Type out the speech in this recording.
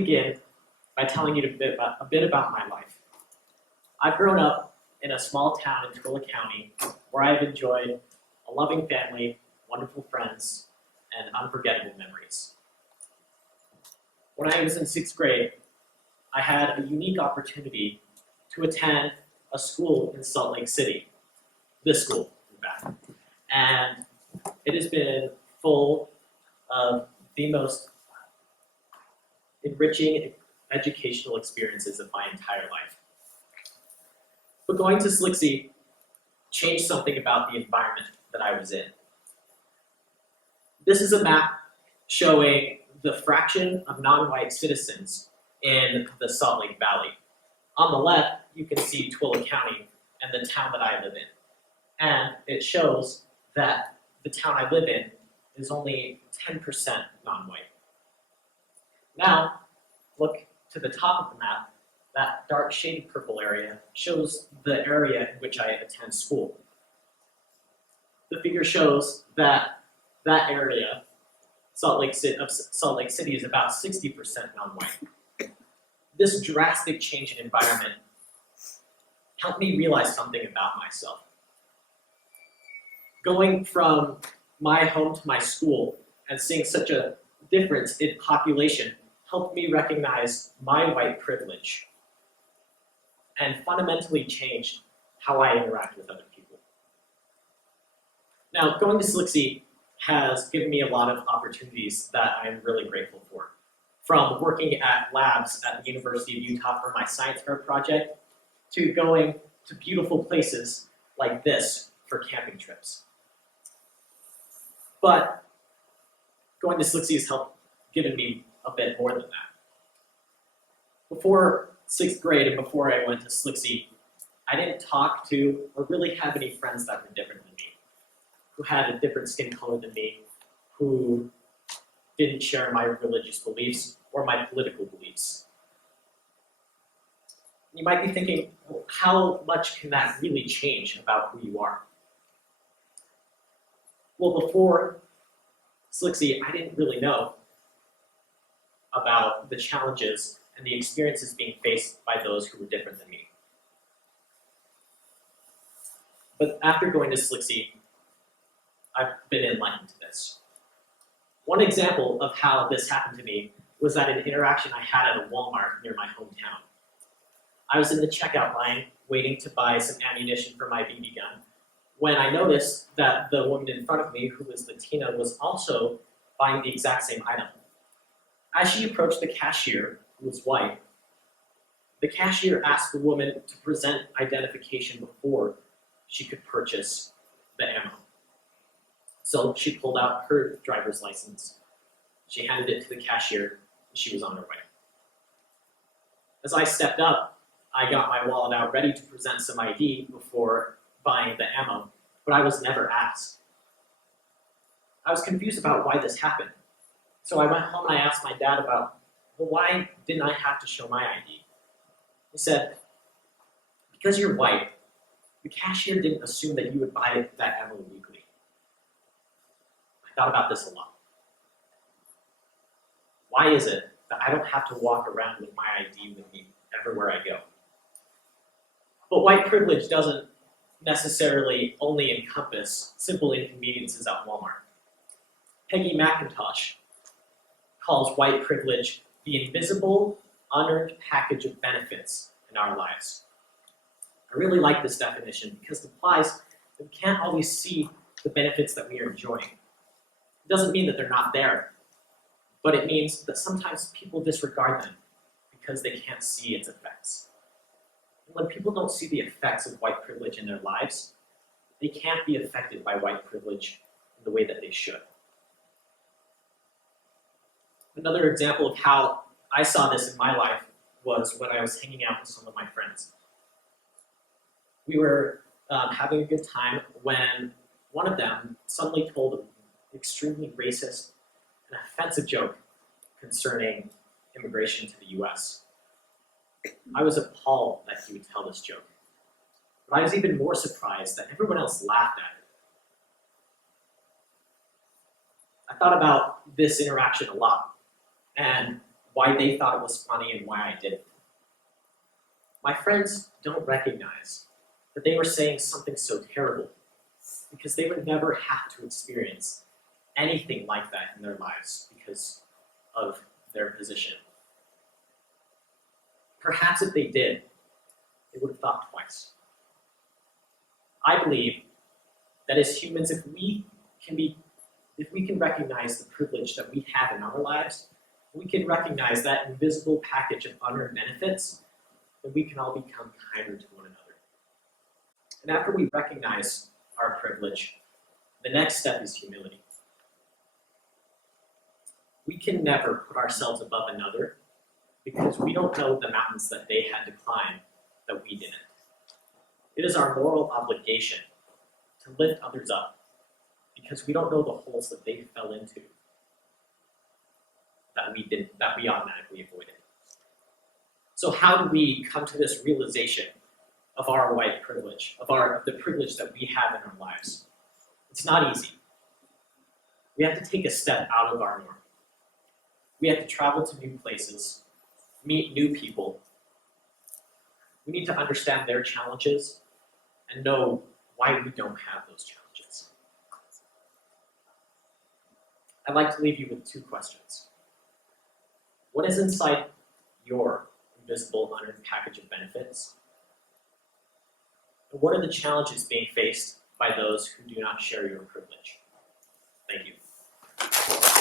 begin by telling you a bit about my life. I've grown up in a small town in Twilla County where I've enjoyed a loving family, wonderful friends, and unforgettable memories. When I was in 6th grade, I had a unique opportunity to attend a school in Salt Lake City, this school, in fact. And it has been full of the most enriching educational experiences of my entire life. But going to Slicksy changed something about the environment that I was in. This is a map showing the fraction of non-white citizens in the Salt Lake Valley. On the left, you can see Twilla County and the town that I live in. And it shows that the town I live in is only 10% non-white. Now, look to the top of the map. That dark shaded purple area shows the area in which I attend school. The figure shows that that area, Salt Lake City, is about 60% non-white. This drastic change in environment helped me realize something about myself. Going from my home to my school and seeing such a difference in population helped me recognize my white privilege and fundamentally changed how I interact with other people. Now, going to Slicksy has given me a lot of opportunities that I'm really grateful for. From working at labs at the University of Utah for my science fair project, to going to beautiful places like this for camping trips. But going to Slicksy has given me a bit more than that. Before 6th grade and before I went to Slicksy, I didn't talk to or really have any friends that were different than me, who had a different skin color than me, who didn't share my religious beliefs or my political beliefs. You might be thinking, well, how much can that really change about who you are? Well, before Slicksy, I didn't really know about the challenges and the experiences being faced by those who were different than me. But after going to Slicksy, I've been enlightened to this. One example of how this happened to me was at an interaction I had at a Walmart near my hometown. I was in the checkout line waiting to buy some ammunition for my BB gun when I noticed that the woman in front of me, who was Latina, was also buying the exact same item. As she approached the cashier, who was white, the cashier asked the woman to present identification before she could purchase the ammo. So she pulled out her driver's license, she handed it to the cashier, and she was on her way. As I stepped up, I got my wallet out ready to present some ID before buying the ammo, but I was never asked. I was confused about why this happened. So I went home and I asked my dad about, well, why didn't I have to show my ID? He said, because you're white, the cashier didn't assume that you would buy that ammo legally. I thought about this a lot. Why is it that I don't have to walk around with my ID with me everywhere I go? But white privilege doesn't necessarily only encompass simple inconveniences at Walmart. Peggy McIntosh calls white privilege the invisible, unearned package of benefits in our lives. I really like this definition because it implies that we can't always see the benefits that we are enjoying. It doesn't mean that they're not there, but it means that sometimes people disregard them because they can't see its effects. And when people don't see the effects of white privilege in their lives, they can't be affected by white privilege in the way that they should. Another example of how I saw this in my life was when I was hanging out with some of my friends. We were having a good time when one of them suddenly told an extremely racist and offensive joke concerning immigration to the US. I was appalled that he would tell this joke, but I was even more surprised that everyone else laughed at it. I thought about this interaction a lot, and why they thought it was funny and why I didn't. My friends don't recognize that they were saying something so terrible because they would never have to experience anything like that in their lives because of their position. Perhaps if they did, they would have thought twice. I believe that as humans, if we can recognize the privilege that we have in our lives, we can recognize that invisible package of unearned benefits, then we can all become kinder to one another. And after we recognize our privilege, the next step is humility. We can never put ourselves above another because we don't know the mountains that they had to climb that we didn't. It is our moral obligation to lift others up because we don't know the holes that they fell into that we automatically avoided. So how do we come to this realization of our white privilege, of the privilege that we have in our lives? It's not easy. We have to take a step out of our norm. We have to travel to new places, meet new people. We need to understand their challenges and know why we don't have those challenges. I'd like to leave you with two questions. What is inside your invisible unearned package of benefits? And what are the challenges being faced by those who do not share your privilege? Thank you.